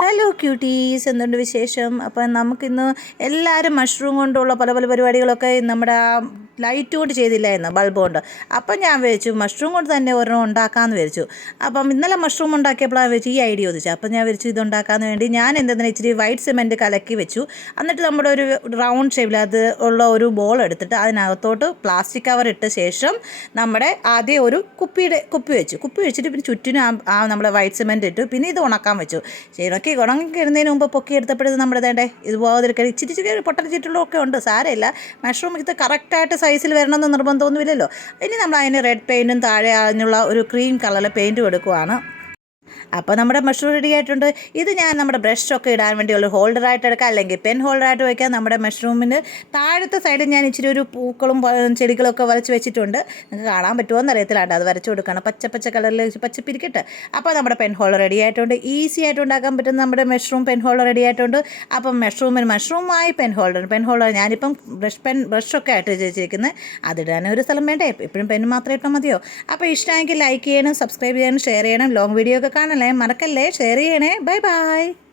Hello quotes, എന്തുണ്ട് വിശേഷം? അപ്പം നമുക്കിന്ന് എല്ലാവരും മഷ്റൂം കൊണ്ടുള്ള പല പല പരിപാടികളൊക്കെ നമ്മുടെ ആ ലൈറ്റ് കൊണ്ട് ചെയ്തില്ലായിരുന്നു, ബൾബ് കൊണ്ട്. അപ്പം ഞാൻ വിചാരിച്ചു മഷ്റൂം കൊണ്ട് തന്നെ ഒരെണ്ണം ഉണ്ടാക്കാമെന്ന് വിചാരിച്ചു. അപ്പം ഇന്നലെ മഷ്റൂം ഉണ്ടാക്കിയപ്പോഴാണ് വെച്ച് ഈ ഐഡിയ ചോദിച്ചത്. അപ്പം ഞാൻ വിചാരിച്ചു ഇതുണ്ടാക്കാമെന്ന് വേണ്ടി ഞാൻ എന്തെങ്കിലും ഇച്ചിരി വൈറ്റ് സിമെൻറ്റ് കലക്കി വെച്ചു. എന്നിട്ട് നമ്മുടെ ഒരു റൗണ്ട് ഷേപ്പിൽ അത് ഉള്ള ഒരു ബോൾ എടുത്തിട്ട് അതിനകത്തോട്ട് പ്ലാസ്റ്റിക് കവർ ഇട്ട ശേഷം നമ്മുടെ ആദ്യം ഒരു കുപ്പി വെച്ചിട്ട് പിന്നെ ചുറ്റിനും നമ്മുടെ വൈറ്റ് സിമെൻറ്റ് ഇട്ടു. പിന്നെ ഇത് ഉണക്കാൻ വെച്ചു. ഉണങ്ങിക്കിടുന്നതിന് മുമ്പ് പൊക്കി എടുത്തപ്പോഴത് നമ്മുടെ വേണ്ടേ ഇതുപോലെ ഇച്ചിരി പൊട്ടച്ചിട്ടുള്ളതൊക്കെ ഉണ്ട്, സാരമില്ല. മഷ്റൂം ഇത് കറക്റ്റായിട്ട് സൈസിൽ വരണമെന്ന് നിർബന്ധമൊന്നുമില്ലല്ലോ. ഇനി നമ്മൾ അതിന് റെഡ് പെയിൻറ്റും താഴെ അതിനുള്ള ഒരു ക്രീം കളറിലെ പെയിൻറ്റും എടുക്കുവാണ്. അപ്പോൾ നമ്മുടെ മഷ്റൂം റെഡി ആയിട്ടുണ്ട്. ഇത് ഞാൻ നമ്മുടെ ബ്രഷൊക്കെ ഇടാൻ വേണ്ടിയുള്ള ഹോൾഡറായിട്ട് എടുക്കാം, അല്ലെങ്കിൽ പെൻ ഹോൾഡറായിട്ട് വയ്ക്കാം. നമ്മുടെ മഷ്റൂമിന് താഴത്തെ സൈഡിൽ ഞാൻ ഇച്ചിരി ഒരു പൂക്കളും ചെടികളൊക്കെ വരച്ച് വെച്ചിട്ടുണ്ട്. നിങ്ങൾക്ക് കാണാൻ പറ്റുമോ എന്നറിയത്തില്ല, അത് വരച്ച് കൊടുക്കണം. പച്ച കളറിൽ പച്ചപ്പിരിക്കട്ടെ. അപ്പോൾ നമ്മുടെ പെൻ ഹോൾഡർ റെഡി ആയിട്ടുണ്ട്. ഈസി ആയിട്ട് ഉണ്ടാക്കാൻ പറ്റുന്ന നമ്മുടെ മഷ്റൂം പെൻ ഹോൾഡർ റെഡി ആയിട്ടുണ്ട്. അപ്പം മഷ്റൂമായി പെൻ ഹോൾഡർ ഞാനിപ്പം ബ്രഷൊക്കെ ആയിട്ട് വെച്ചിരിക്കുന്നത്. അതിടാൻ ഒരു സ്ഥലം വേണ്ടേ, എപ്പോഴും പെൻ മാത്രം ഇട്ടാൽ മതിയോ? അപ്പോൾ ഇഷ്ടമെങ്കിൽ ലൈക്ക് ചെയ്യണം, സബ്സ്ക്രൈബ് ചെയ്യണം, ഷെയർ ചെയ്യണം. ലോങ് വീഡിയോ ഒക്കെ കാണല്ലേ, മറക്കല്ലേ, ഷെയർ ചെയ്യണേ. Bye bye.